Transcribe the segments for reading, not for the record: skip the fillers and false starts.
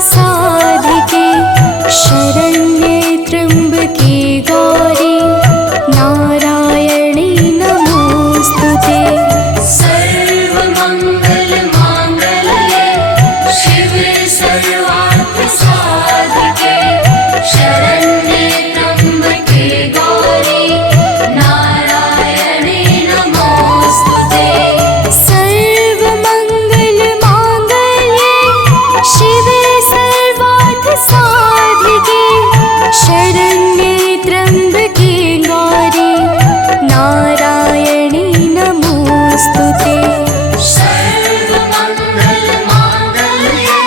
साधिके शरण्ये त्र्यम्बके गौरी नारायणी नमोस्तुते। सर्वमङ्गलमाङ्गल्ये शिवे सर्वार्थसाधिके शरण्ये त्र्यम्बके गौरी नारायणी नमोस्तुते। सर्वमङ्गलमाङ्गल्ये शिवे सर्वार्थसाधिके शरण्ये त्र्यम्बके गौरी नारायणी नमोस्तुते। सर्वमङ्गलमाङ्गल्ये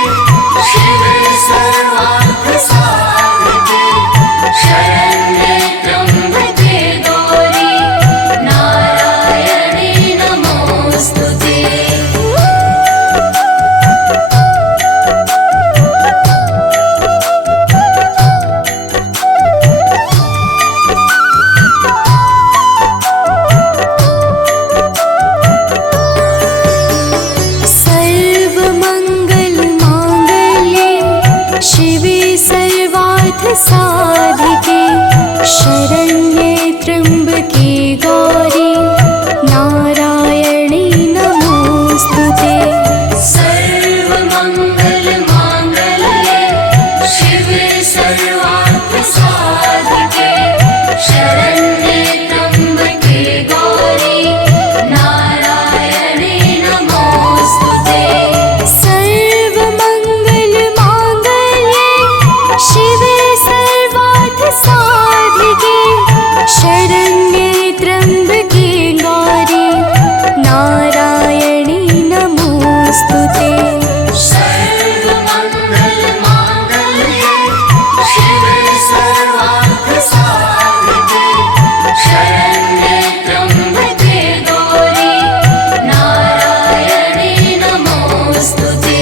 शिवे सर्वार्थसाधिके शरण्ये त्र्यम्बके गौरी नारायणी नमोस्तुते। सर्वमङ्गलमाङ्गल्ये शिवे सर्वार्थसाधिके शरण्ये त्र्यम्बके गौरी नारायणी नमोस्तुते। सर्वमङ्गलमाङ्गल्ये शिवे सर्वार्थसाधिके शरण्ये त्र्यम्बके गौरी नारायणी नमोस्तुते। सर्वमङ्गलमाङ्गल्ये शिवे सर्वार्थसाधिके शरण्ये त्र्यम्बके गौरी नारायणी नमोस्तुते। सर्वमङ्गलमाङ्गल्ये शिवे सर्वार्थसाधिके शरण्ये त्र्यम्बके गौरी नारायणी नमोस्तुते।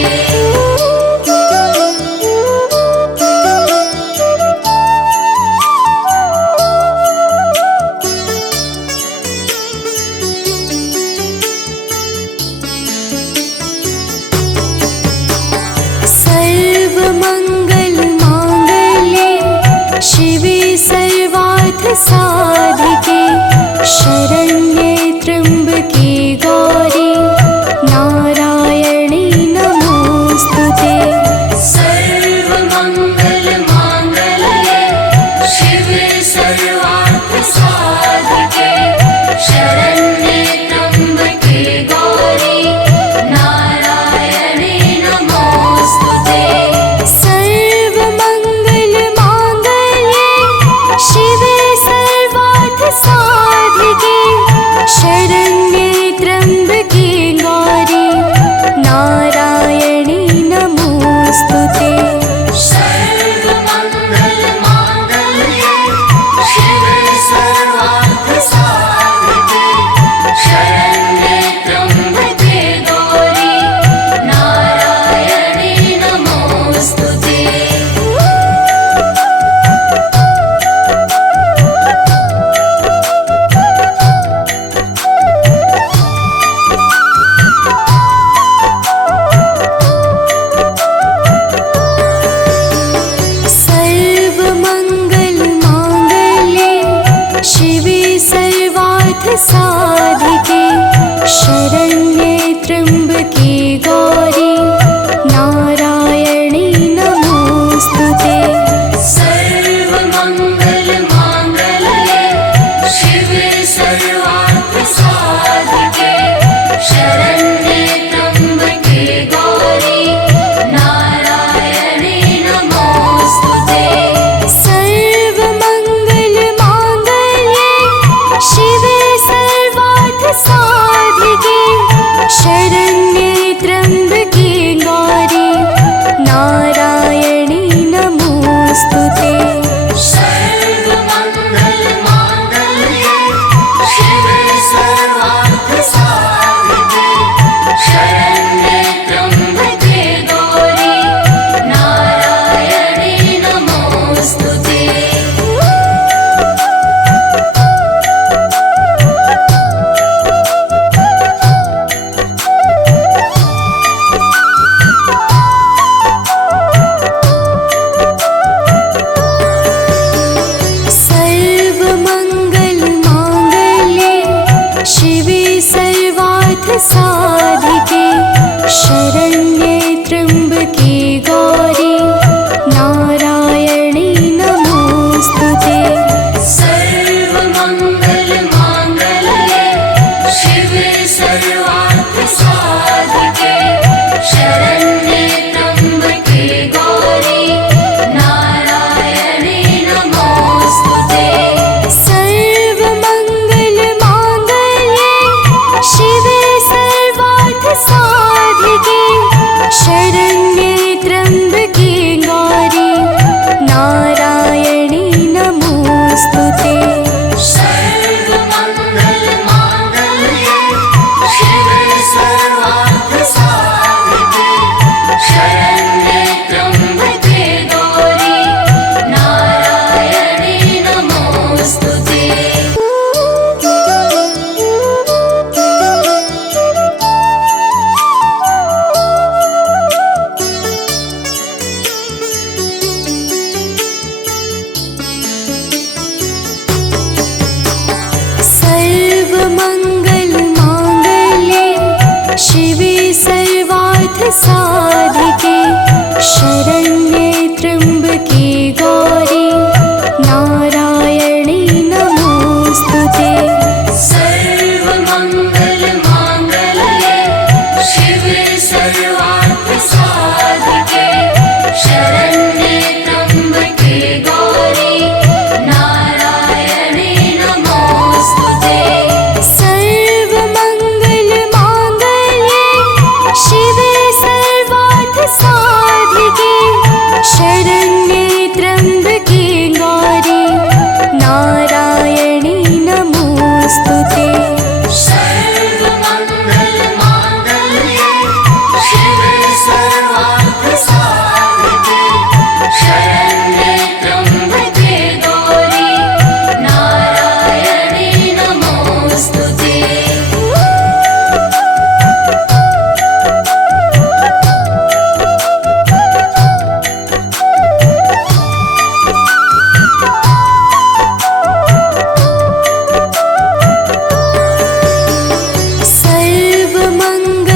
सर्वमङ्गलमाङ्गल्ये शिवे सर्वार्थसाधिके शरण्ये त्र्यम्बके गौरी नारायणी नमोस्तुते। सर्वमङ्गलमाङ्गल्ये शिवे सर्वार्थसाधिके शरण्ये त्र्यम्बके गौरी नारायणी नमोस्तुते। सर्वमङ्गलमाङ्गल्ये शिवे सर्वार्थसाधिके शरण्ये त्र्यम्बके गौरी नारायणी नमोस्तुते। सर्वमङ्गलमाङ्गल्ये शिवे सर्वार्थसाधिके शरण्ये त्र्यम्बके गौरी नारायणी नमोस्तुते। सर्वमङ्गलमाङ्गल्ये शिवे सर्वार्थसाधिके शरण्ये त्र्यम्बके गौरी नारायणी नमोस्तुते। सर्वमङ्गलमाङ्गल्ये शिवे सर्वार्थसाधिके शरण्ये त्र्यम्बके गौरी नारायणी नमोस्तुते। सर्वमङ्गलमाङ्गल्ये शिवे सर्वार्थसाधिके शरण्ये त्र्यम्बके सर्वार्थ साधिके शरण्ये त्र्यम्बके गौरी नारायणी नमोस्तुते। सर्वमङ्गलमाङ्गल्ये शिवे सर्वार्थसाधिके शरण्ये त्र्यम्बके गौरी नारायणी नमोस्तुते। सर्वमङ्गलमाङ्गल्ये शिवे सर्वार्थ साधिके शरण्ये त्र्यम्बके गौरी नारायणी नमोस्तुते। सर्वमङ्गलमाङ्गल्ये शिवे सर्वार्थसाधिके शरण्ये त्र्यम्बके गौरी नारायणी नमोस्तुते। सर्वमङ्गलमाङ्गल्ये शिवे सर्वार्थ साधिके शरण्ये त्र्यम्बके गौरी नारायणी नमोस्तुते। सर्वमङ्गलमाङ्गल्ये शिवे सर्वार्थसाधिके शरण्ये त्र्यम्बके गौरी नारायणी नमोस्तुते। सर्वमङ्गलमाङ्गल्ये शिवे सर्वार्थ साधिके शरण्ये त्र्यम्बके गौरी नारायणी नमोस्तुते। सर्वमङ्गलमाङ्गल्ये शिवे सर्वार्थसाधिके शरण्ये त्र्यम्बके गौरी नारायणी नमोस्तुते।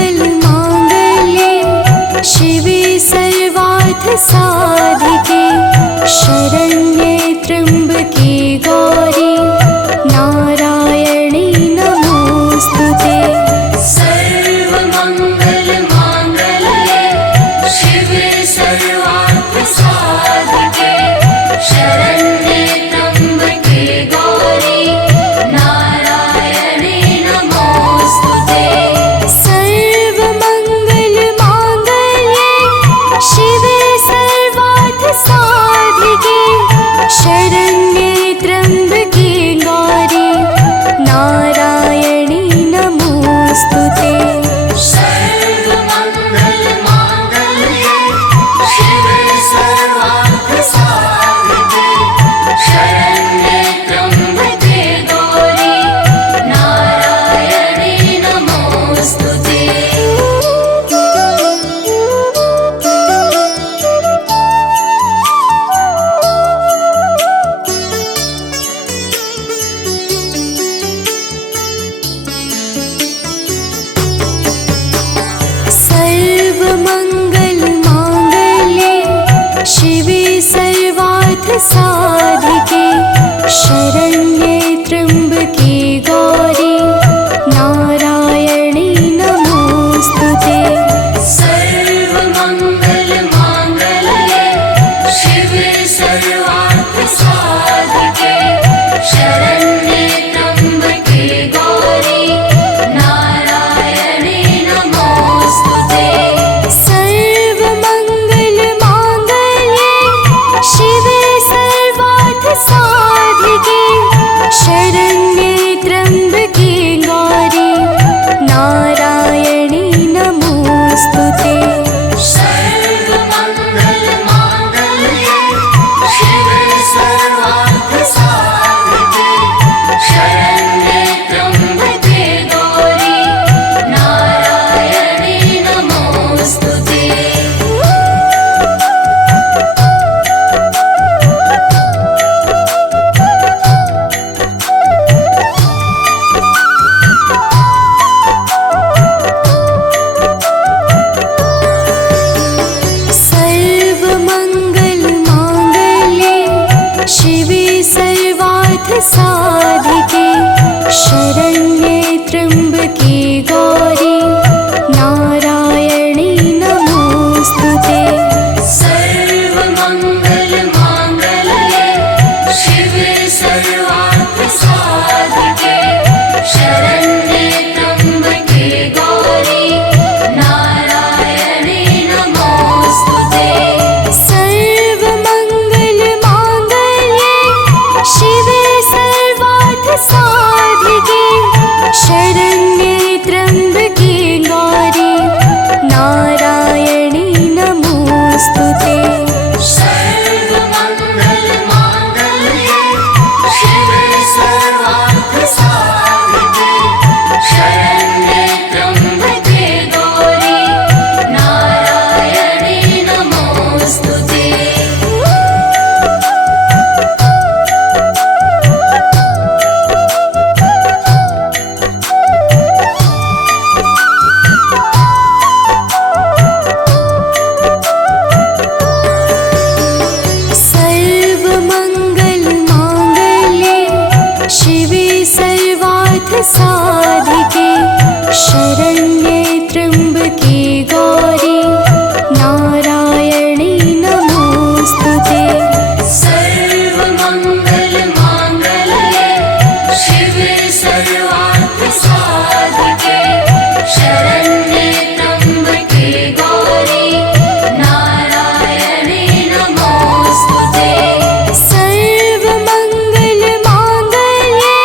सर्वमङ्गलमाङ्गल्ये शिवे सर्वार्थ साधिके शरण्ये त्र्यम्बके गौरी नारायणी नमोस्तुते। सर्वमङ्गलमाङ्गल्ये शिवे सर्वार्थसाधिके शरण्ये त्र्यम्बके गौरी नारायणी नमोस्तुते। सर्वमङ्गलमाङ्गल्ये शिवे सर्वार्थ साधिके शरण्ये त्र्यम्बके गौरी नारायणी नमोस्तुते। सर्वमङ्गलमाङ्गल्ये शिवे सर्वार्थसाधिके शरण्ये त्र्यम्बके गौरी नारायणी नमोस्तुते। सर्वमङ्गलमाङ्गल्ये शिवे सर्वार्थ साधिके शरण्ये त्र्यम्बके गौरी नारायणी नमोस्तुते। सर्वमङ्गलमाङ्गल्ये शिवे सर्वार्थसाधिके शरण्ये त्र्यम्बके गौरी नारायणी नमोस्तुते। सर्वमङ्गलमाङ्गल्ये शिवे सर्वार्थ साधिके त्र्यम्बके गौरी नारायणी नमोस्तुते। सर्वमङ्गलमाङ्गल्ये शिवे सर्वार्थसाधिके शरण्ये त्र्यम्बके गौरी नारायणी नमोस्तुते। सर्वमङ्गलमाङ्गल्ये शिवे सर्वार्थसाधिके शरण्ये त्र्यम्बके गौरी नारायणी नमोस्तुते। सर्वमङ्गलमाङ्गल्ये शिवे सर्वार्थसाधिके शरण्ये त्र्यम्बके गौरी नारायणी नमोस्तुते। सर्वमङ्गलमाङ्गल्ये शिवे सर्वार्थसाधिके शरण्ये त्र्यम्बके गौरी नारायणी नमोस्तुते। सर्वमङ्गलमाङ्गल्ये शिवे सर्वार्थसाधिके शरण्ये त्र्यम्बके गौरी नारायणी नमोस्तुते। सर्वमङ्गलमाङ्गल्ये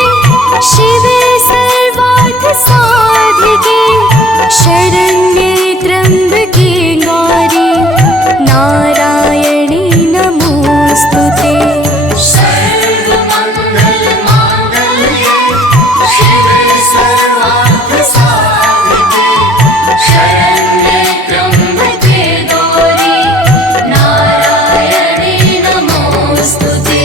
शिवे सर्वार्थसाधिके शरण्ये त्र्यम्बके गौरी नारायणी नमोस्तुते। सर्वमङ्गलमाङ्गल्ये शिवे सर्वार्थसाधिके शरण्ये त्र्यम्बके गौरी नारायणी नमोस्तुते।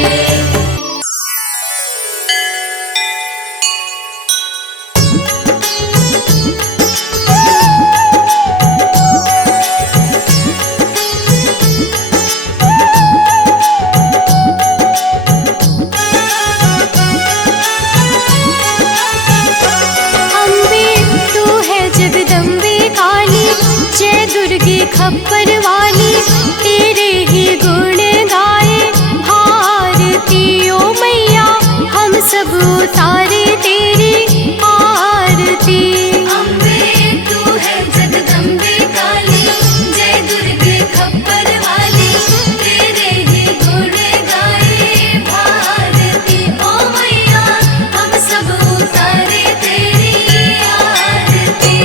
अम्बे तू है जगदम्बे काली, जय दुर्गे खप्पर वाली, तेरे ही गुण गाए भारती ओ मैया, हम सब उतारे तेरी आरती। अम्बे तू है जगदम्बे काली, जय दुर्गे खप्पर वाली, तेरे ही गुण गाए भारती ओ मैया, हम सब उतारे तेरी आरती।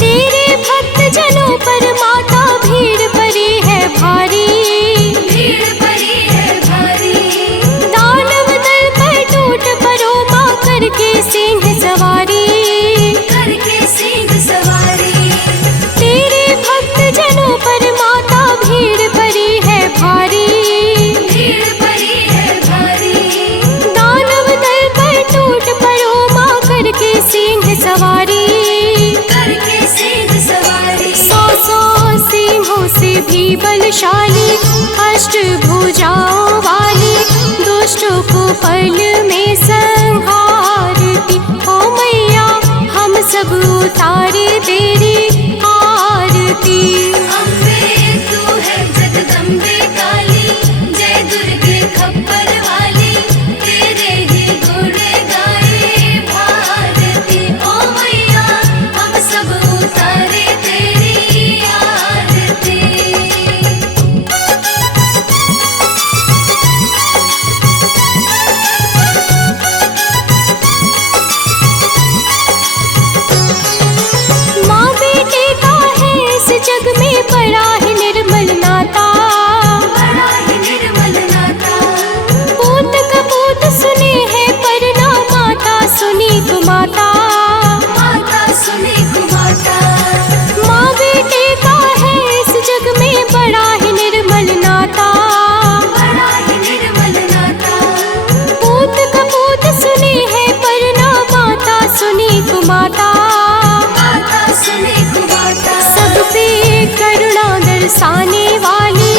तेरे भक्त जनों पर माता भीड़ पड़ी है भारी, भीड़ पड़ी है भारी, दानव दल पर टूट पड़ो माँ करके सिंह सवारी। करके सिंह सवारी। तेरे भक्त जनों पर माता भीड़ पड़ी है भारी, भीड़ पड़ी है भारी, दानव दल पर टूट पड़ो माँ करके सिंह सवारी। करके सिंह सवारी। सौ सौ सिंहों से भी बलशाली, अष्टभुजाओं वाली, दुष्टों को पल में संहारती ओ मैया, हम सब उतारे तेरी आरती। अम्बे तू है जगदम्बे काली, जय दुर्गे खप्पर वाली, तेरे ही गुण गाए भारती ओ मैया, हम सब उतारे तेरी आरती। बरसाने वाली,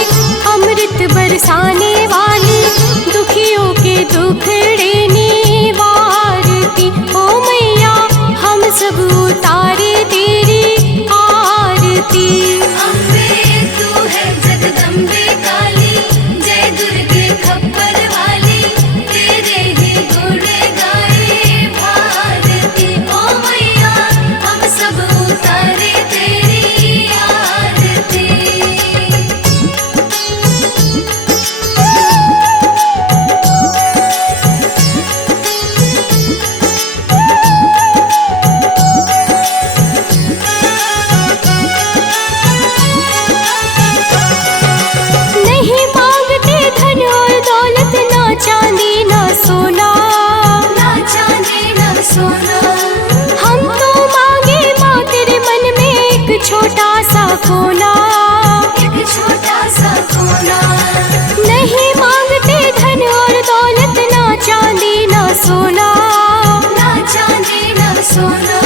अमृत बरसाने वाली, दुखियों के दुखड़े निवारती। ओ मैया हम सब उतारे तेरी आरती। अम्बे तू है जगदम्बे काली, जय दुर्गे खप्पर वाली, तेरे ही गुण गाए भारती। ओ मैया हम सब उतारे तेरी आरती। नहीं मांगते धन और दौलत, ना चांदी ना सोना, ना चांदी ना सोना, हम तो मांगे माँ तेरे मन में एक छोटा सा कोना। एक छोटा सा कोना। नहीं मांगते धन और दौलत, ना चांदी ना सोना, ना चांदी ना सोना,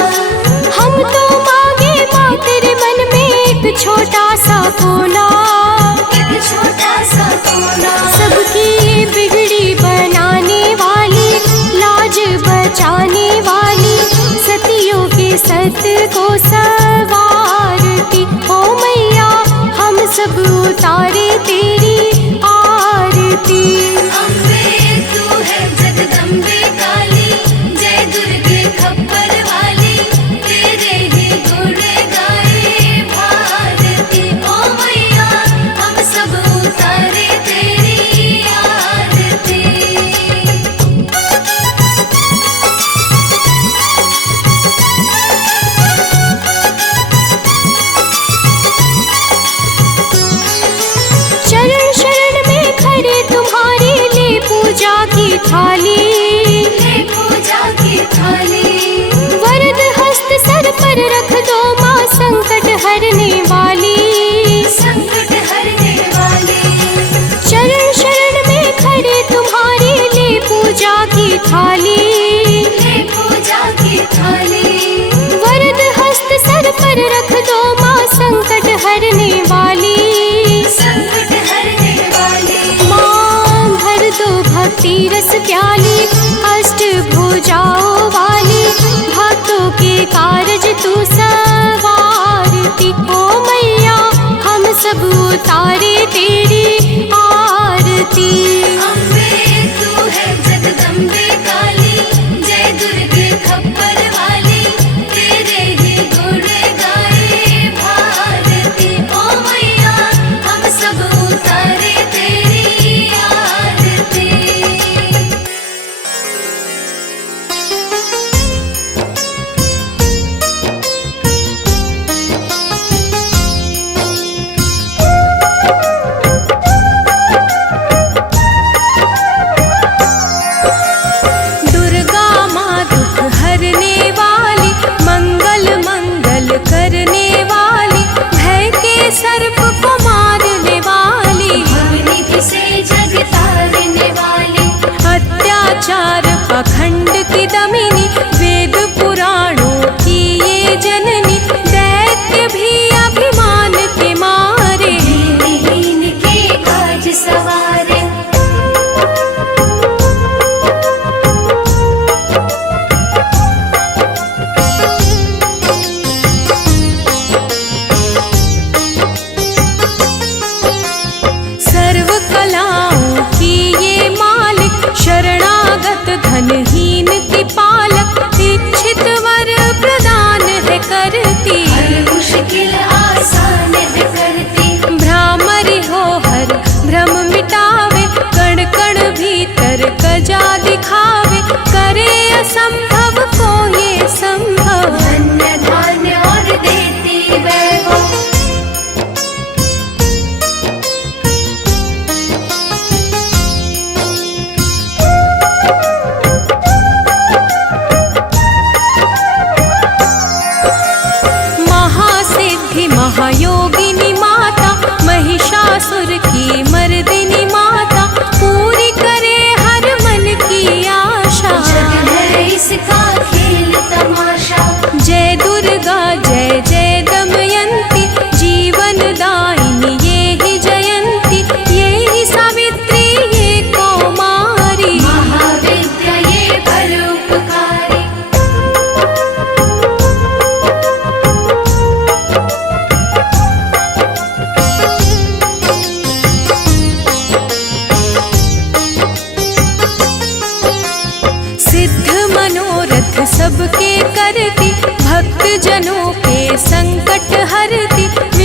हम तो मांगे माँ तेरे मन में एक छोटा सा कोना। एक छोटा सा कोना। सबकी बिगड़ी बनाने वाली, लाज बचाने वाली, सतियों के सत को सवारती। ओ मैया हम सब उतारे तेरी आरती। अम्बे तू है जगदम्बे काली, जय दुर्गे खप्पर वाली, तेरे ही गुण गाए भारती। ओ मैया हम सब उतारे तेरी आरती। शरण शरण में खड़े तुम्हारे, ले पूजा की थाली, ले पूजा की थाली, वरद हस्त सर पर रख दो माँ, संकट हरने वाली। संकट हरने वाली। शरण शरण में खड़े तुम्हारे, ले पूजा की थाली, ले पूजा की थाली, वरद हस्त सर पर रख दो माँ, संकट हरने वाली। संकट हरने वाली। माँ भर दो भक्ति रस प्याली, अष्ट भुजाओं वाली, भक्तों के कारज तू सवारती। ओ मैया हम सब उतारे तेरी आरती। अम्बे तू है जगदम्बे काली, जय दुर्गे खप्पर वाली, तेरे ही गुण गाए भारती। ओ मैया हम सब उतारे तेरी आरती।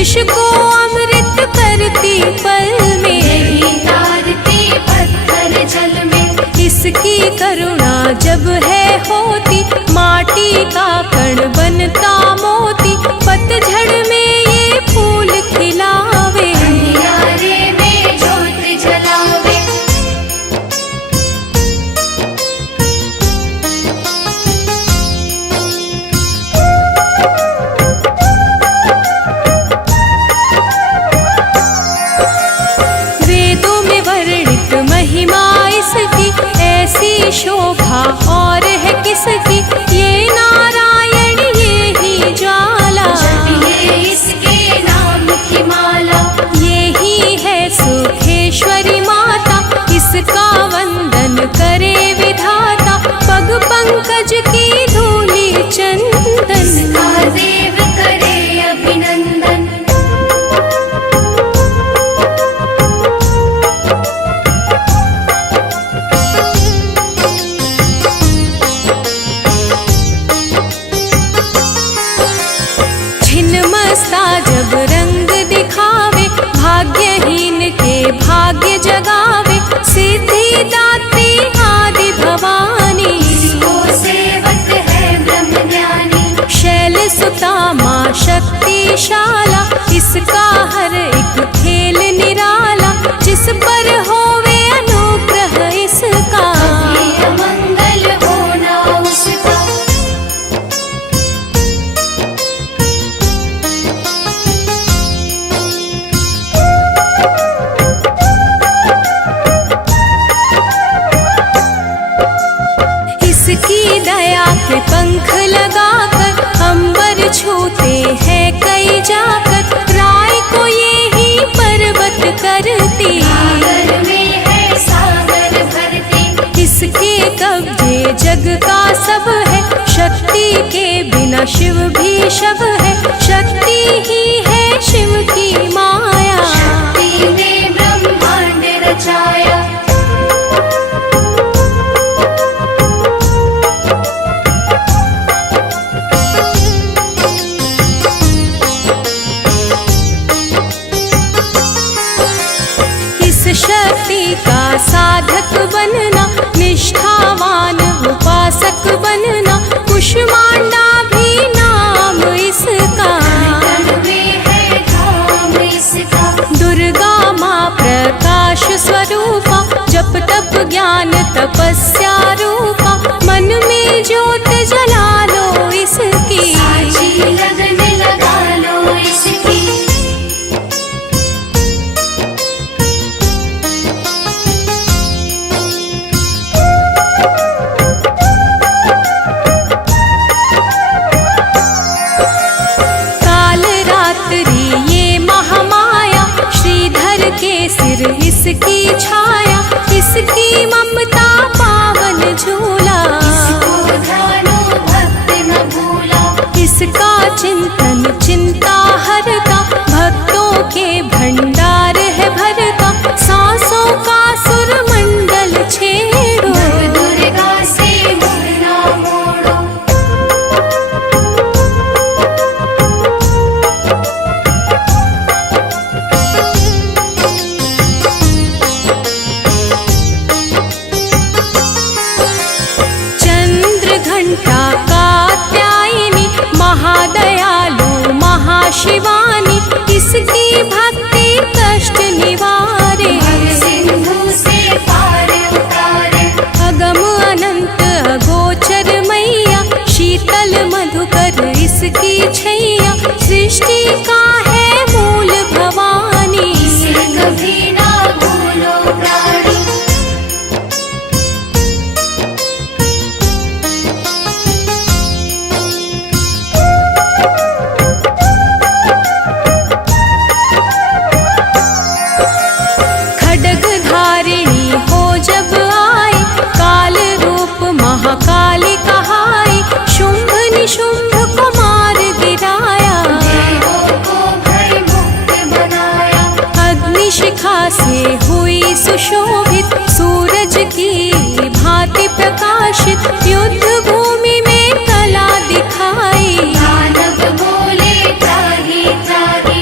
विष को अमृत करती पल में, नहीं तारती पत्थर जल में। इसकी करुणा जब है होती, माटी का कण बनता मोती। पतझड़ में ये फूल खिलावे, अंधियारे में ज्योत जलावे। वेदों में वर्णित महिमा इसकी, ऐसी शोभा और है किसकी। ये नारायण ये ही ज्वाला, जपिए इसके नाम की माला। ये ही है सुखेश्वरी माता, इसका वंदन करे विधाता। पग पंकज की धूली चंदन, इसका देव करे अभिनंदन। छिन्नमस्ता जब रंग दिखावे, भाग्यहीन के भाग्य जगावे। सिद्धिदात्री आदि भवानी, इसको सेवक है ब्रह्म ज्ञानी। शैल सुता माँ शक्तिशाला, इसका हर एक खेल निराला। जिस पर होवे अनुग्रह इसका, ये अमंगल होना उसका। इसकी दया के पंख लगाकर, अंबर छूते हैं कई जाकर। राय को ये ही पर्वत करती, सागर में है सागर भरती। इसके कब्जे जग का सब है। शक्ति के बिना शिव भी शव है, शक्ति ही है शिव की माया। शक्ति ने ब्रह्मांड रचाया। इस शक्ति का साधक बनना, निष्ठावान उपासक बनना। कुष्मांडा भी नाम इसका, कण में है धाम इसका। दुर्गा माँ प्रकाश स्वरूपा, जप तप ज्ञान तपस्या रूपा। मन में ज्योत जला लो इसकी, साची लगन लगा लो इसकी। काल रात्रि ये महामाया, श्रीधर के सिर इसकी छाया। इसकी ममता पावन झूला, इसको ध्यानो भक्त न भूला। इसका चिंतन चिंता हरता, भक्तों के भंडार है भरता। सांसों का सुर मंडल छेड़ो, नव दुर्गा से मुँह ना मोड़ो। चंद्र घंटा कात्यायनी, महादयालु महाशिवानी। इसकी भक्ति कष्ट निवारे, सिंधु से पार उतारे। अगम अनंत अगोचर मैया, शीतल मधुकर इसकी छैया। सृष्टि का है मूल भवानी, इसे कभी ना भूलो प्राणी। खड्ग धारिणी हो जब आई, काल रूप महाकाली कहाई। शुंभ निशुंभ को मार गिराया, देवों को भय मुक्त बनाया। अग्निशिखा से हुई सुशोभित, सूरज की भांति प्रकाशित। युद्ध भूमि में कला दिखाई, दानव बोले त्राही त्राही।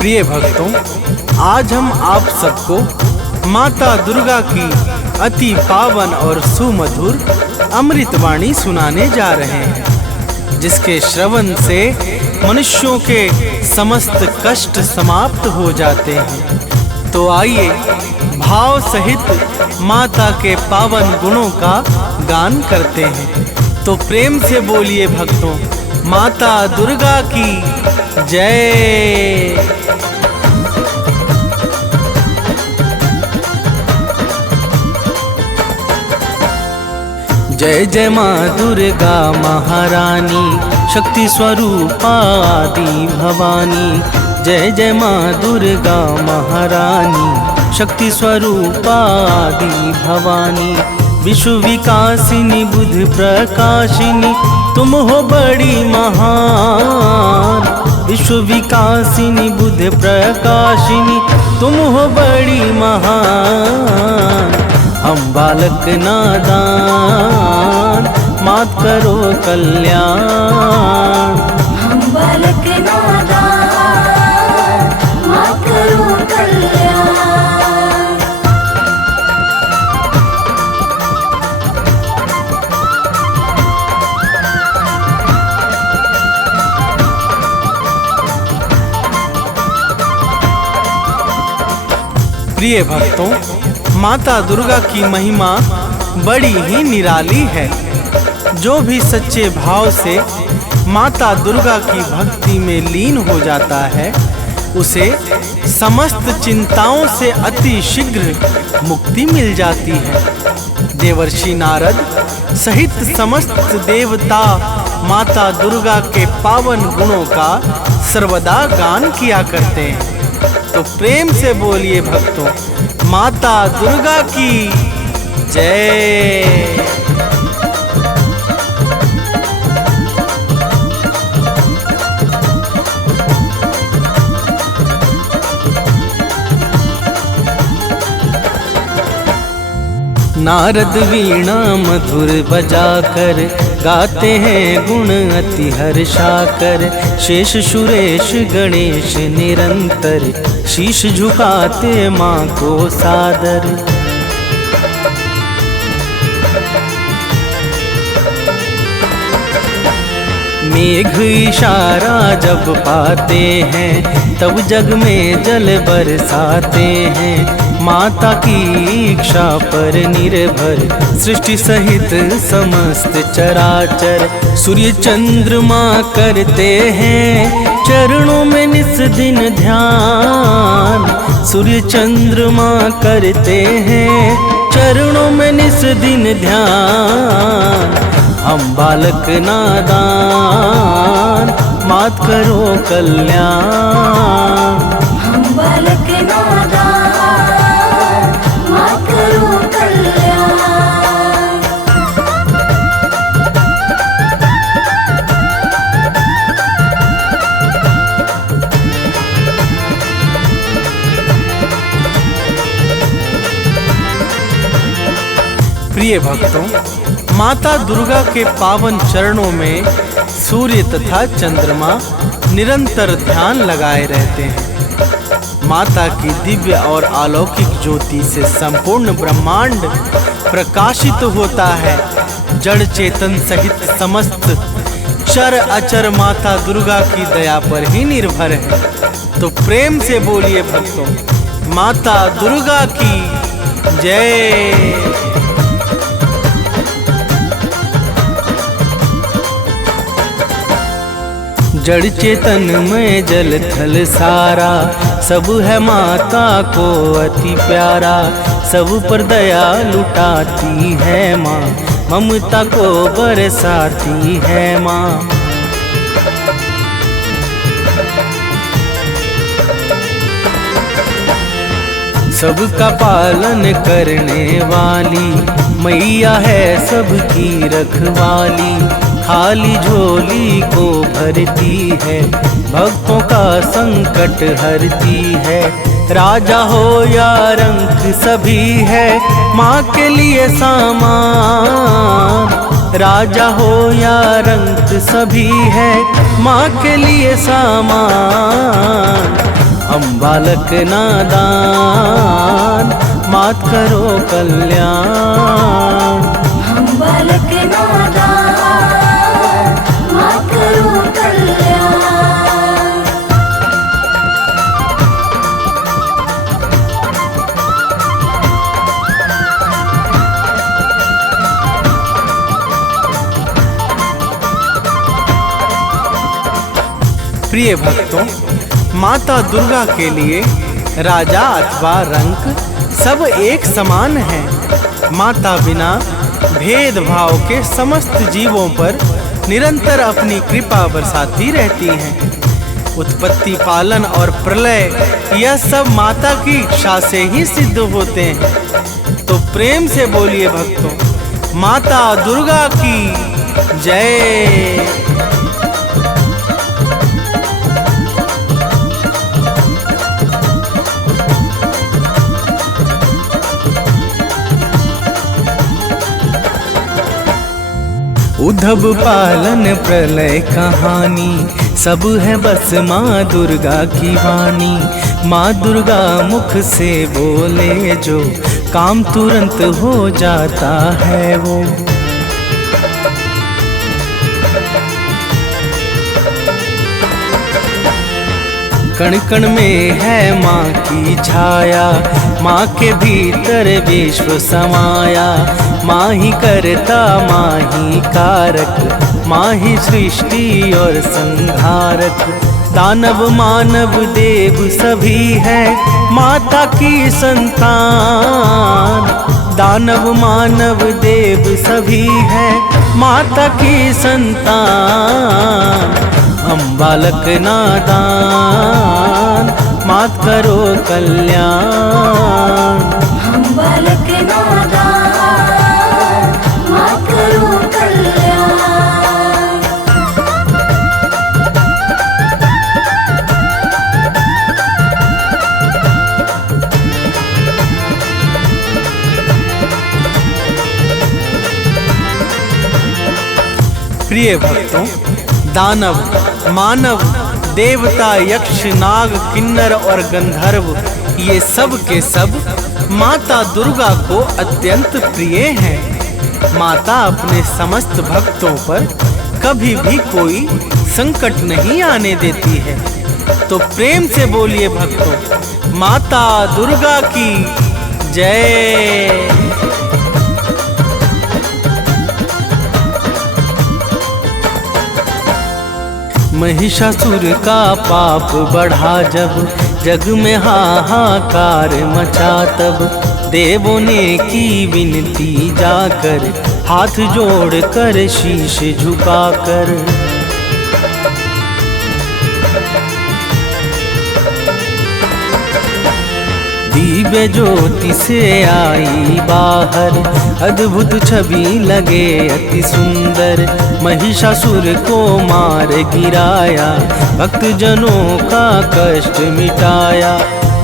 प्रिय भक्तों, आज हम आप सबको माता दुर्गा की अति पावन और सुमधुर अमृतवाणी सुनाने जा रहे हैं, जिसके श्रवण से मनुष्यों के समस्त कष्ट समाप्त हो जाते हैं। तो आइए भाव सहित माता के पावन गुणों का गान करते हैं। तो प्रेम से बोलिए भक्तों, माता दुर्गा की जय। जय जय माँ दुर्गा महारानी, शक्ति स्वरूपा आदि भवानी। जय जय माँ दुर्गा महारानी, शक्ति स्वरूपा आदि भवानी। विश्व विकासिनी बुद्ध प्रकाशिनी, तुम हो बड़ी महान। विश्व विकासिनी बुद्ध प्रकाशिनी, तुम हो बड़ी महान। हम बालक नादान, मात करो कल्याण। हम बालक नादान, मात करो कल्याण। प्रिय भक्तों, माता दुर्गा की महिमा बड़ी ही निराली है। जो भी सच्चे भाव से माता दुर्गा की भक्ति में लीन हो जाता है, उसे समस्त चिंताओं से अति शीघ्र मुक्ति मिल जाती है। देवर्षि नारद सहित समस्त देवता माता दुर्गा के पावन गुणों का सर्वदा गान किया करते हैं। तो प्रेम से बोलिए भक्तों, माता दुर्गा की जय। नारद वीणा मधुर बजाकर गाते हैं गुण अति हर्षाकर। शेष सुरेश गणेश निरंतर शीश झुकाते माँ को सादर। मेघ इशारा जब पाते हैं, तब जग में जल बरसाते हैं। माता की इच्छा पर निर्भर सृष्टि सहित समस्त चराचर। सूर्य चंद्रमा करते हैं चरणों में निस दिन ध्यान। सूर्य चंद्रमा करते हैं चरणों में निस दिन ध्यान। हम बालक नादान, मात करो कल्याण। हम बालक नादान, मात करो कल्याण। प्रिय भक्तों, माता दुर्गा के पावन चरणों में सूर्य तथा चंद्रमा निरंतर ध्यान लगाए रहते हैं। माता की दिव्य और अलौकिक ज्योति से संपूर्ण ब्रह्मांड प्रकाशित होता है। जड़ चेतन सहित समस्त चर अचर माता दुर्गा की दया पर ही निर्भर है। तो प्रेम से बोलिए भक्तों, माता दुर्गा की जय। जड़ चेतन में जल थल सारा, सब है माता को अति प्यारा। सब पर दया लुटाती है माँ, ममता को बरसाती है माँ। सबका पालन करने वाली मैया है सबकी रखवाली। खाली झोली को भरती है, भक्तों का संकट हरती है। राजा हो या रंक सभी है माँ के लिए सामान। राजा हो या रंक सभी है माँ के लिए सामान। हम बालक नादान, मात करो कल्याण। हम बालक नादान, मात करो कल्याण। प्रिय भक्तों, माता दुर्गा के लिए राजा अथवा रंक सब एक समान है। माता बिना भेदभाव के समस्त जीवों पर निरंतर अपनी कृपा बरसाती रहती हैं। उत्पत्ति, पालन और प्रलय यह सब माता की इच्छा से ही सिद्ध होते हैं। तो प्रेम से बोलिए भक्तों, माता दुर्गा की जय। उद्धव पालन प्रलय कहानी सब है बस माँ दुर्गा की वाणी। माँ दुर्गा मुख से बोले जो काम तुरंत हो जाता है वो। कण कण में है माँ की छाया, माँ के भीतर विश्व समाया। माँ ही करता माँ ही कारक, माँ ही सृष्टि और संहारक। दानव मानव देव सभी है माता की संतान। दानव मानव देव सभी है माता की संतान। हम बालक नादान, मात करो कल्याण। हम बालक नादान, मात करो कल्याण। प्रिय भक्तों, दानव, मानव, देवता, यक्ष, नाग, किन्नर और गंधर्व ये सब के सब माता दुर्गा को अत्यंत प्रिय हैं। माता अपने समस्त भक्तों पर कभी भी कोई संकट नहीं आने देती है। तो प्रेम से बोलिए भक्तों, माता दुर्गा की जय। महिषासुर का पाप बढ़ा जब जग में हाहाकार मचा, तब देवों ने की विनती जाकर हाथ जोड़ कर शीश झुकाकर। दिव्य ज्योति से आई बाहर, अद्भुत छवि लगे अति सुंदर। महिषासुर को मार गिराया, भक्त जनों का कष्ट मिटाया।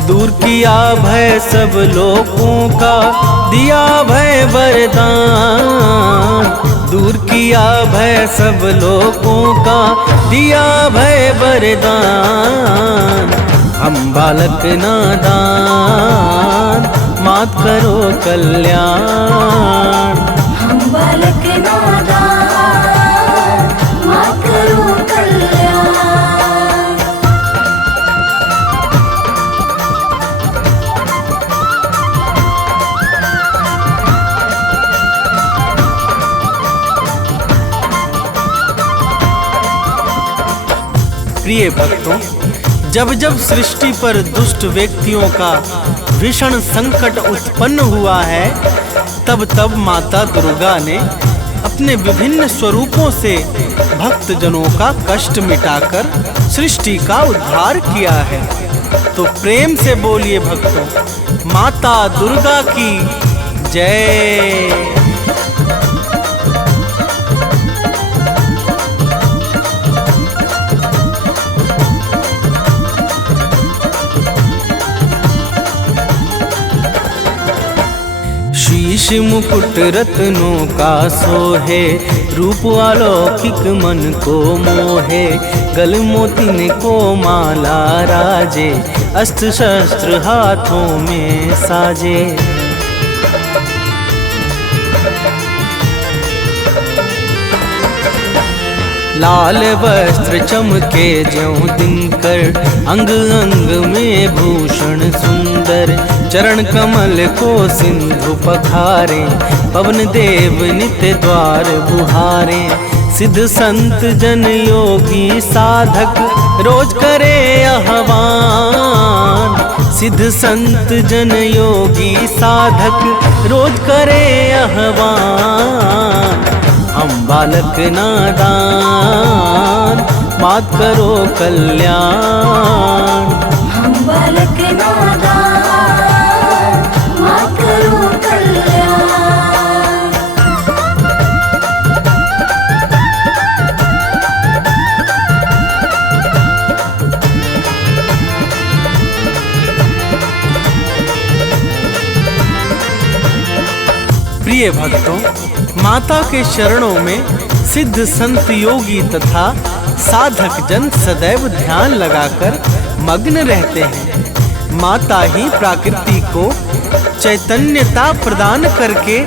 दूर किया भय सब लोगों का, दिया भय वरदान। दूर किया भय सब लोगों का, दिया भय वरदान। हम बालक नादान, मात करो कल्याण। हम बालक नादान, मात करो कल्याण। प्रिय भक्तों, जब जब सृष्टि पर दुष्ट व्यक्तियों का भीषण संकट उत्पन्न हुआ है, तब तब माता दुर्गा ने अपने विभिन्न स्वरूपों से भक्त जनों का कष्ट मिटाकर सृष्टि का उद्धार किया है। तो प्रेम से बोलिए भक्तों, माता दुर्गा की जय। शीश मुकुट रत्नों का सोहे, रूप अलौकिक मन को मोहे। गल मोतिन को माला राजे, अस्त्र शस्त्र हाथों में साजे। लाल वस्त्र चमके ज्यों दिनकर, अंग अंग में भूषण सुंदर। चरण कमल को सिंधु पखारे, पवन देव नित्य द्वार बुहारे। सिद्ध संत जन योगी साधक, रोज करे आह्वान। सिद्ध संत जन योगी साधक, रोज करे आह्वान। हम बालक नादान, मात करो कल्याण। हम बालक नादान, मात करो कल्याण। प्रिय भक्तों, माता के चरणों में सिद्ध संत योगी तथा साधक जन सदैव ध्यान लगाकर मग्न रहते हैं। माता ही प्रकृति को चैतन्यता प्रदान करके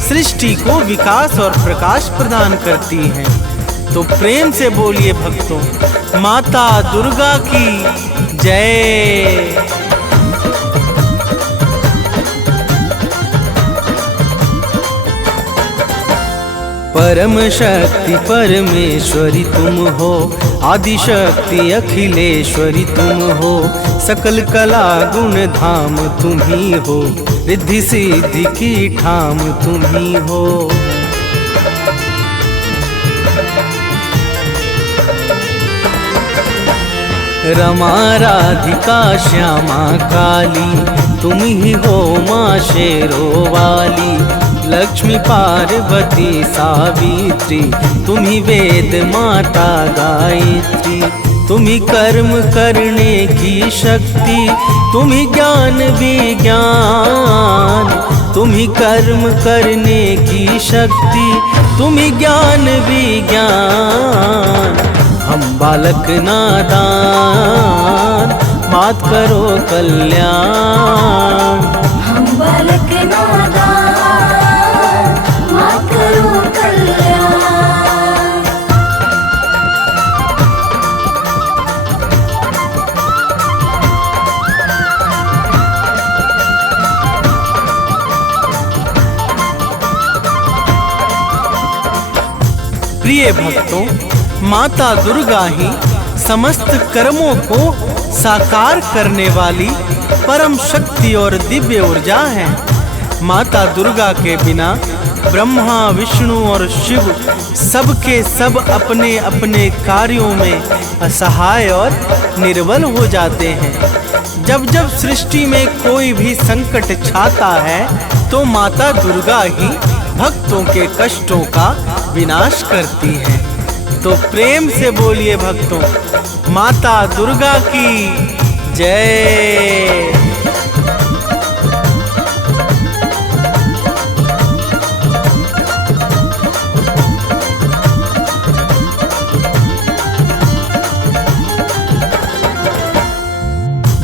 सृष्टि को विकास और प्रकाश प्रदान करती हैं। तो प्रेम से बोलिए भक्तों, माता दुर्गा की जय। परम शक्ति परमेश्वरी तुम हो, आदि शक्ति अखिलेश्वरी तुम हो। सकल कला गुण धाम तुम ही हो, रिद्धि सिद्धि की ठाम तुम ही हो। रमा राधिका श्यामा काली, तुम ही हो माँ शेरों वाली। लक्ष्मी पार्वती सावित्री, तुम ही वेद माता गायत्री। तुम ही कर्म करने की शक्ति, तुम ही ज्ञान विज्ञान। तुम ही कर्म करने की शक्ति, तुम ही ज्ञान विज्ञान। हम बालक नादान, मात करो कल्याण। हम बालक नादान, मात करो कल्याण। प्रिय भक्तों, माता दुर्गा ही समस्त कर्मों को साकार करने वाली परम शक्ति और दिव्य ऊर्जा है। माता दुर्गा के बिना ब्रह्मा विष्णु और शिव सबके सब अपने अपने कार्यों में असहाय और निर्बल हो जाते हैं। जब जब सृष्टि में कोई भी संकट छाता है तो माता दुर्गा ही भक्तों के कष्टों का विनाश करती है। तो प्रेम से बोलिए भक्तों, माता दुर्गा की जय।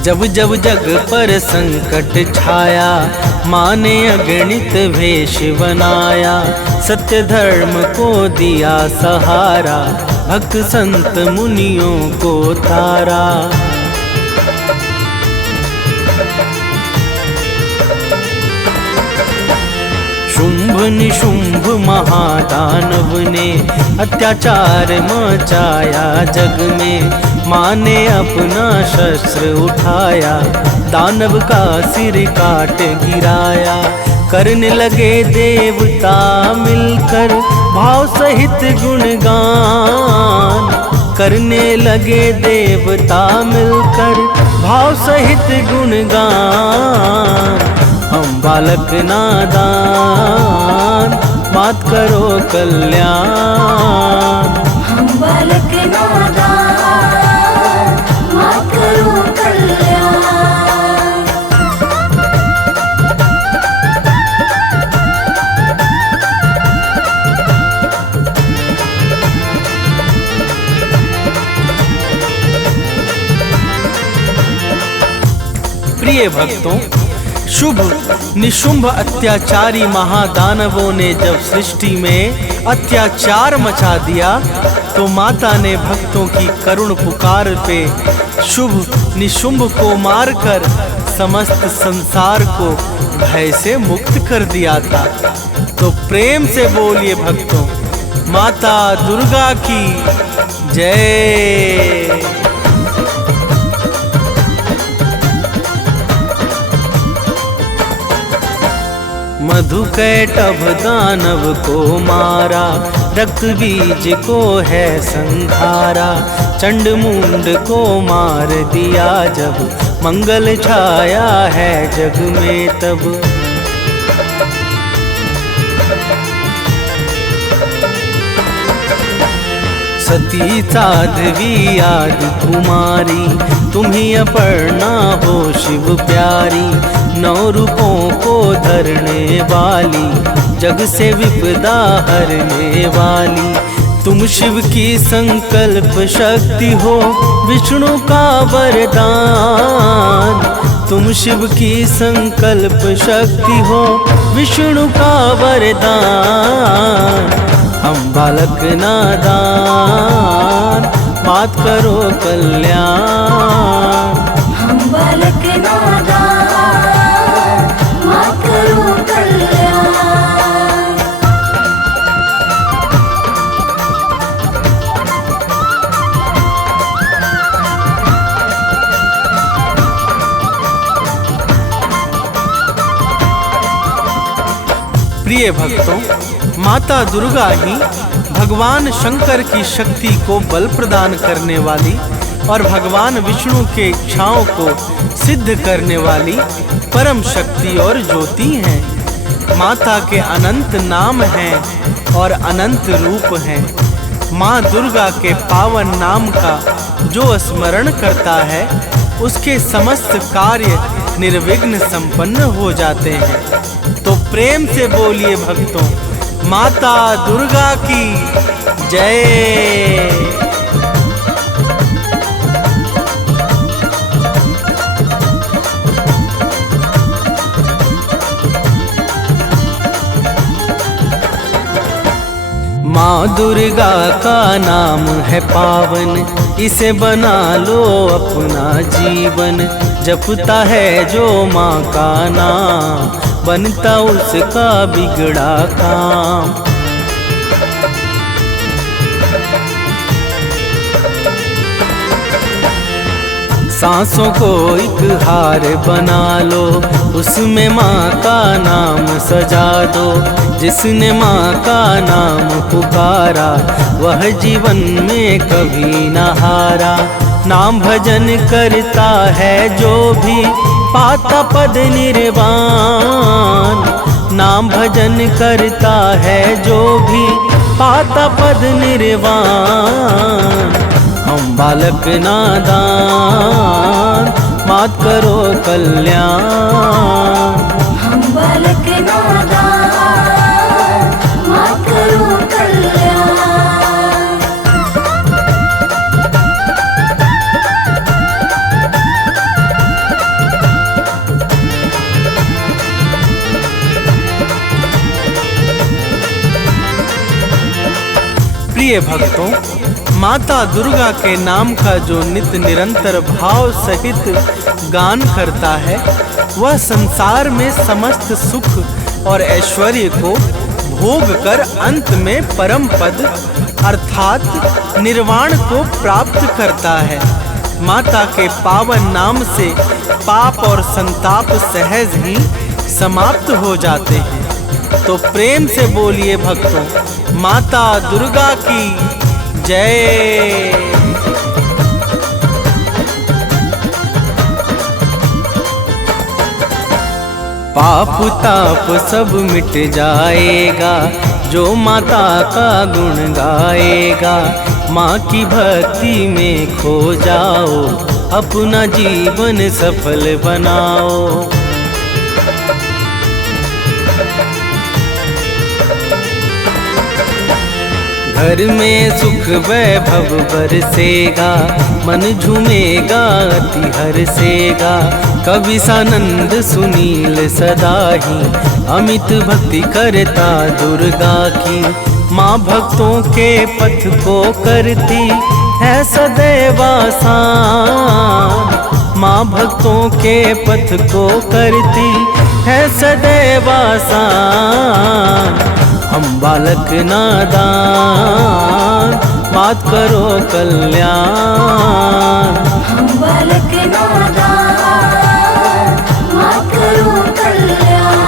जब जब जग पर संकट छाया, माँ ने अगणित वेश बनाया। सत्य धर्म को दिया सहारा, भक्त संत मुनियों को तारा। शुंभ निशुंभ महादानव ने अत्याचार मचाया जग में। माँ ने अपना शस्त्र उठाया, दानव का सिर काट गिराया। करने लगे देवता मिलकर भाव सहित गुणगान। करने लगे देवता मिलकर भाव सहित गुणगान। हम बालक नादान, मात करो कल्याण। हम बालक नादान, मात करो कल्याण। प्रिय भक्तों, शुभ निशुंभ अत्याचारी महादानवों ने जब सृष्टि में अत्याचार मचा दिया तो माता ने भक्तों की करुण पुकार पे शुभ निशुंभ को मारकर समस्त संसार को भय से मुक्त कर दिया था। तो प्रेम से बोलिए भक्तों, माता दुर्गा की जय। मधुकैटभ दानव को मारा, रक्त बीज को है संहारा। चंड मुंड को मार दिया जब, मंगल छाया है जग में तब। सती साध्वी आदि कुमारी, तुम्ही अपर्णा हो शिव प्यारी। 9 रूपों को धरने वाली, जग से विपदा हरने वाली। तुम शिव की संकल्प शक्ति हो, विष्णु का वरदान। तुम शिव की संकल्प शक्ति हो, विष्णु का वरदान। हम बालक नादान, मात करो कल्याण। हम बालक नादान, मात करो कल्याण। प्रिय भक्तों, माता दुर्गा ही भगवान शंकर की शक्ति को बल प्रदान करने वाली और भगवान विष्णु के इच्छाओं को सिद्ध करने वाली परम शक्ति और ज्योति हैं। माता के अनंत नाम हैं और अनंत रूप हैं। माँ दुर्गा के पावन नाम का जो स्मरण करता है, उसके समस्त कार्य निर्विघ्न संपन्न हो जाते हैं। तो प्रेम से बोलिए भक्तों, माता दुर्गा की जय। माँ दुर्गा का नाम है पावन, इसे बना लो अपना जीवन। जपता है जो माँ का नाम, बनता उसका बिगड़ा काम। सांसों को एक हार बना लो, उसमें माँ का नाम सजा दो। जिसने माँ का नाम पुकारा, वह जीवन में कभी न हारा। नाम भजन करता है जो भी, पाता पद निर्वाण। नाम भजन करता है जो भी, पाता पद निर्वाण। हम बालक नादान, मात करो कल्याण। हम बालक नादान, मात करो कल्याण। प्रिय भक्तों, माता दुर्गा के नाम का जो नित्य निरंतर भाव सहित गान करता है, वह संसार में समस्त सुख और ऐश्वर्य को भोग कर अंत में परम पद अर्थात निर्वाण को प्राप्त करता है। माता के पावन नाम से पाप और संताप सहज ही समाप्त हो जाते हैं। तो प्रेम से बोलिए भक्तों, माता दुर्गा की जय। पाप ताप सब मिट जाएगा, जो माता का गुण गाएगा। माँ की भक्ति में खो जाओ, अपना जीवन सफल बनाओ। घर में सुख वैभव बरसेगा, मन झूमेगा अति हर्षेगा। कवि सानंद सुनील सदाही अमित भक्ति करता दुर्गा की। माँ भक्तों के पथ को करती है सदैव आसान, माँ भक्तों के पथ को करती है सदैव आसान। हम बालक नादान मात करो कल्याण, हम बालक नादान मात करो कल्याण।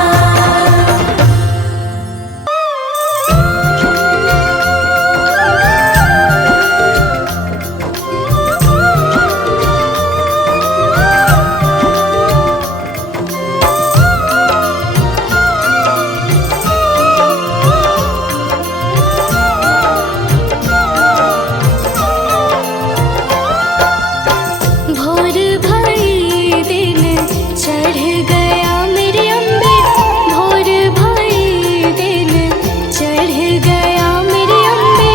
भोर भई दिन चढ़ गया मेरी अम्बे, भोर भई दिन चढ़ गया मेरी अम्बे।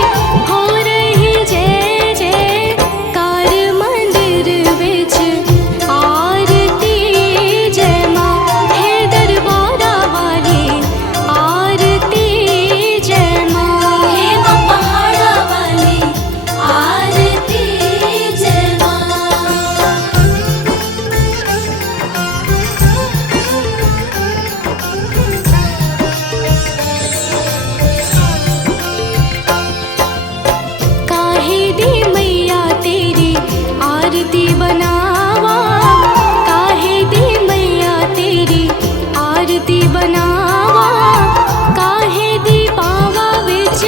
हो रही जय जयकार मंदिर विच आरती जय माँ है दरबारा वाली आरती जय माँ है माँ पहाड़ा वाली आरती जय माँ। काहे दी मैया तेरी आरती बनावा, काहे दी मैया तेरी आरती बनावा। काहे दी पावा विच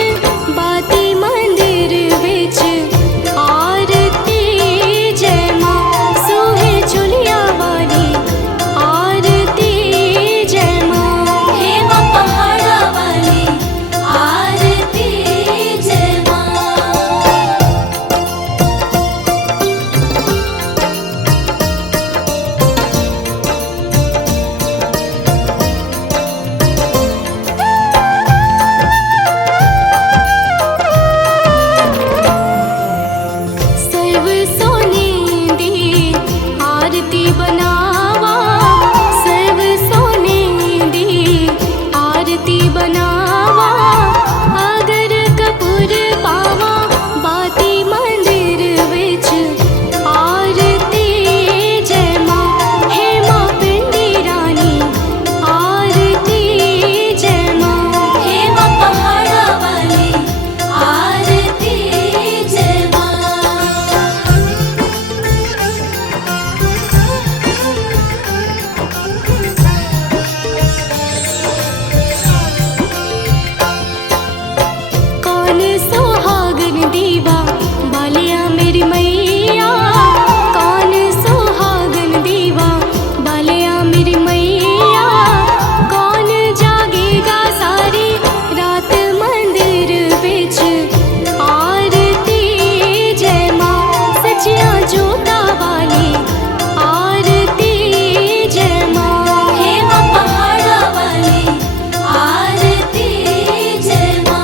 बाती मंदिर विच आरती जय माँ सोहे चुलिया वाली आरती जय माँ हे माँ पहाड़ा वाली आरती जय माँ। सर्व सोने दी आरती बनावा, सर्व सोने दी आरती बनावा। अगर कपूर पावा बाती मंदिर विच आरती जय माँ हे माँ पिंडी रानी आरती जय माँ हे माँ पहाड़ा वाली आरती जय माँ। कौन सुहागन दीवा बालिया मेरी मैया, कौन सुहागन दीवा बालिया मेरी मैया। कौन जागेगा सारी रात मंदिर विच आरती जय माँ सचिया जोता वाली आरती जय माँ हे माँ पहाड़ा वाली आरती जय माँ।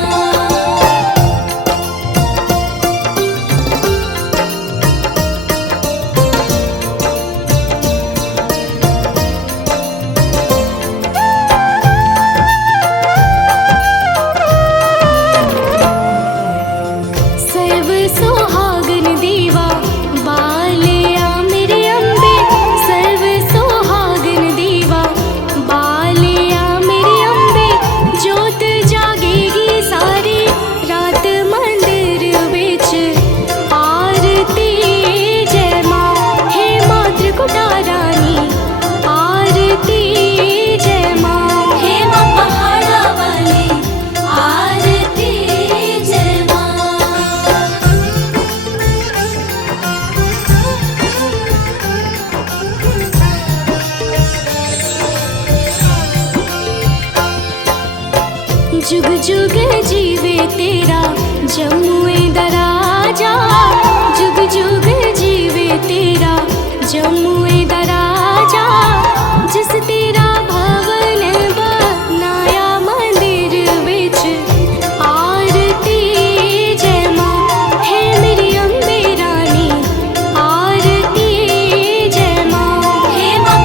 सर्व सुहागन दीवा बालिया मेरी अम्बे, सर्व सुहागन दीवा बालिया मेरी अम्बे। जोत जागेगी सारी रात मंदिर विच आरती जय माँ हे माँ त्रिकुटा रानी आरती जय माँ हे माँ पहाड़ा वाली आरती जय माँ। जुग जुग जीवे तेरा जम्मुए दराजा, जुग जुग जीवे तेरा जम्मुए दराजा। जिस तेरा भवन बनाया मंदिर विच आरती जय माँ हे मेरी अम्बे रानी आरती जय माँ हे माँ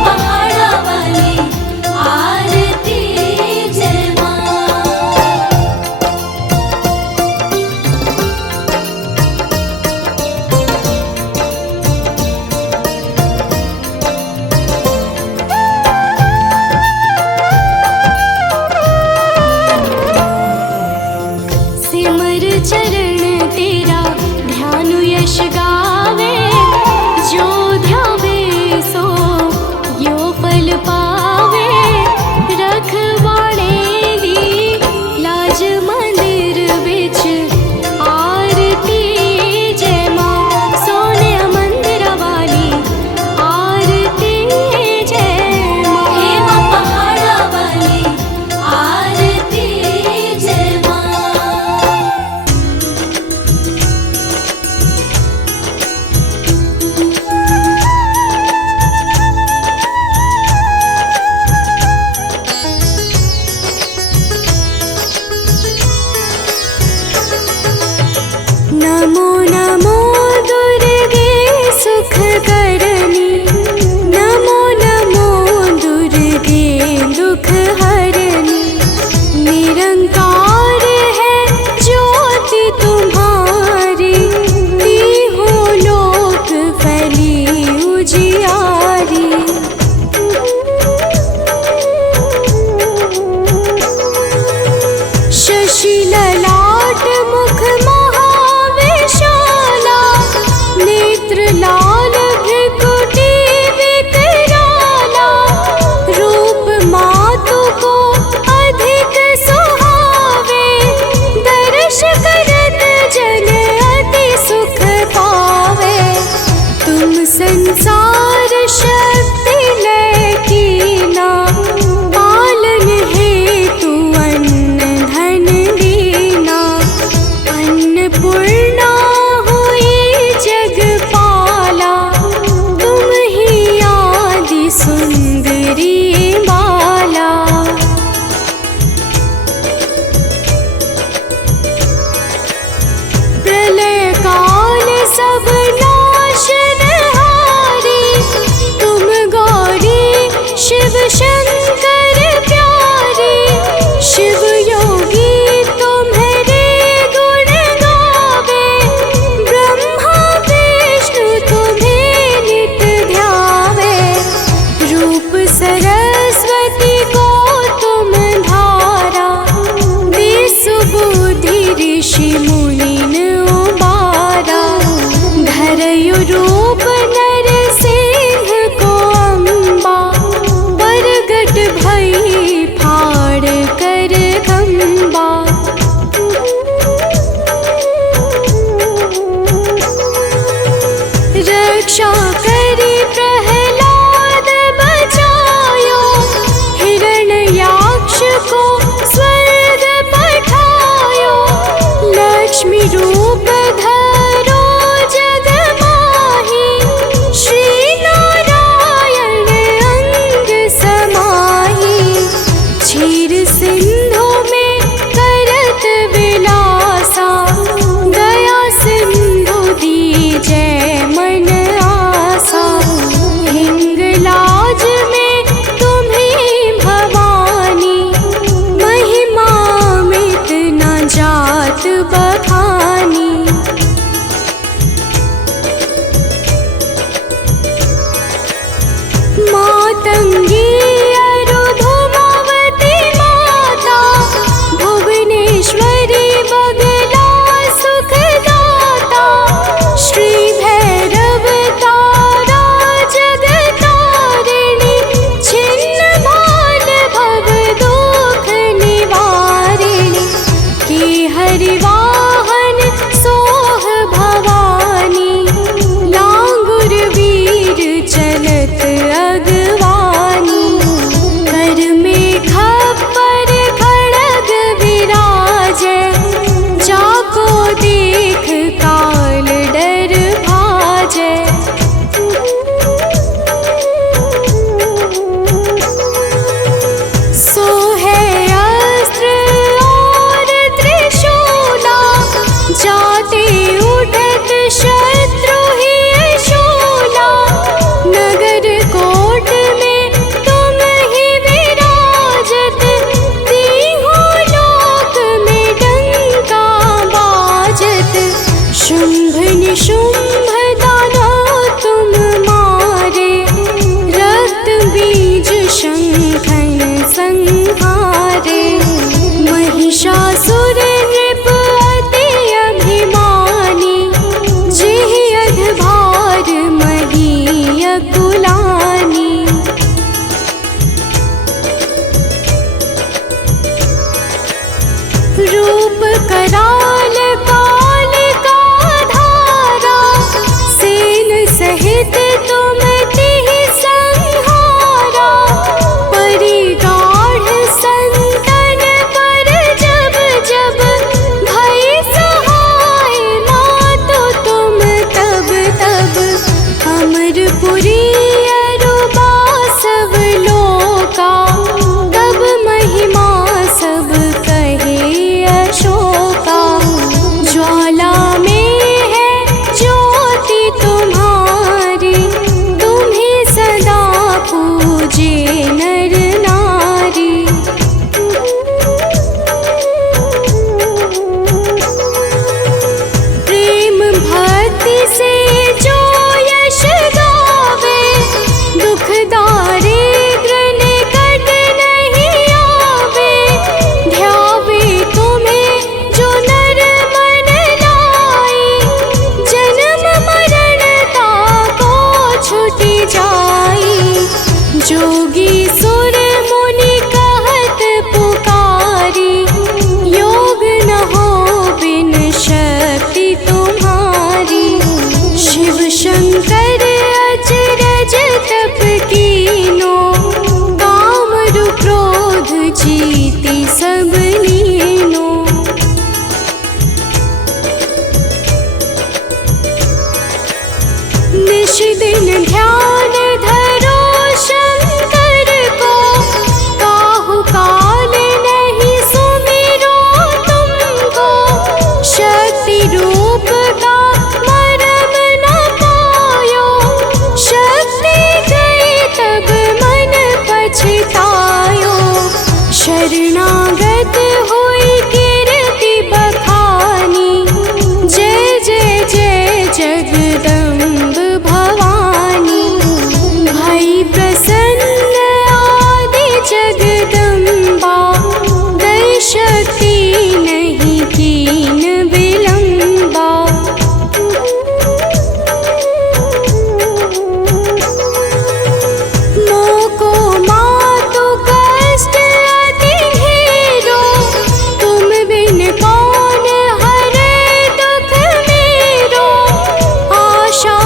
सिंधु में करत विलासा, दया सिंधु दीजै मन आसा। हिंगलाज में तुम्हीं भवानी, महिमा मित न जात बखानी। मातंगी अरुधुमावती माता, भुवनेश्वरी बगला सुखदाता। श्री भैरव तारा जगतारिणी, छिन्न भाल भव दुख निवारिणी। के हरिवाहन सोह भवानी, लांगुर वीर चलत अगवानी। कर में खप्पर खड़ग विराजै, जाको देख काल डर भाजै। सोहै अस्त्र और त्रिशूला, जाते उठत शत्रु ही शूला। नगर कोट में तुम ही विराजत, तीहों लोक में डंका बाजत। शुंभ निशुंभ दानव तुम मारे, रक्त बीज शंखन संहारे। महिषासुर नृप अति अभिमानी, जिहि अधभार मही अकुलानी। रूप कराल कालिका धारा, सेन सहित तुम तिहि संहारा। परिगाढ़ संतन पर जब जब, भई सहाय मातु तुम तब तब। अमरपुरी अरुबा सब लोका, तब महिमा सब कहे अशोका। ज्वाला में है ज्योति तुम्हारी, तुम्हें सदा पूजे नर नारी। प्रेम भक्ति से जो यश गावे, दुख दारिद्र निकट नहीं आवे। ध्यावे तुम्हें जो नर मन लाई, जन्म मरण ताको छुटि जाई। जोगी सुर मुनि कहत पुकारी, योग न हो बिन शक्ति तुम्हारी। शिव शंकर अचरज तप कीनो, कामरु क्रोध जीति सब लीनो। निश दिन ध्यान धरो शंकर को, काहु काल नहीं सुमिरो तुमको। शक्ति रूप का मरम न पायो, शक्ति गई तब मन पछतायो। शरणागत हुई कीर्ति बखानी, जय जय जय जगदम्ब भवानी। भई प्रसन्न आदि जगदम्बा, दै शक्ति नहीं कीन विलंबा। मोको मातु कष्ट अति ढेरो, तुम बिन कौन हरे दुख मेरो। आशा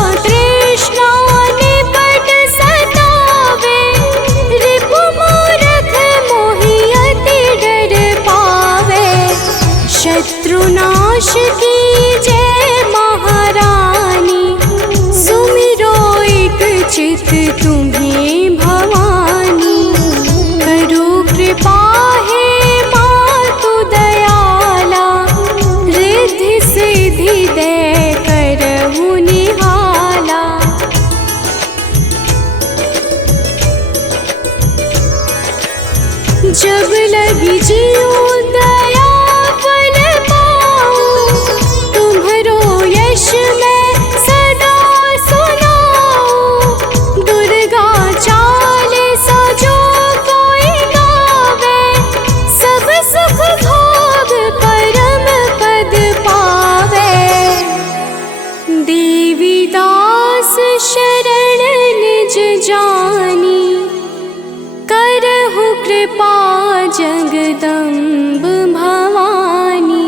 जगदम्ब भवानी।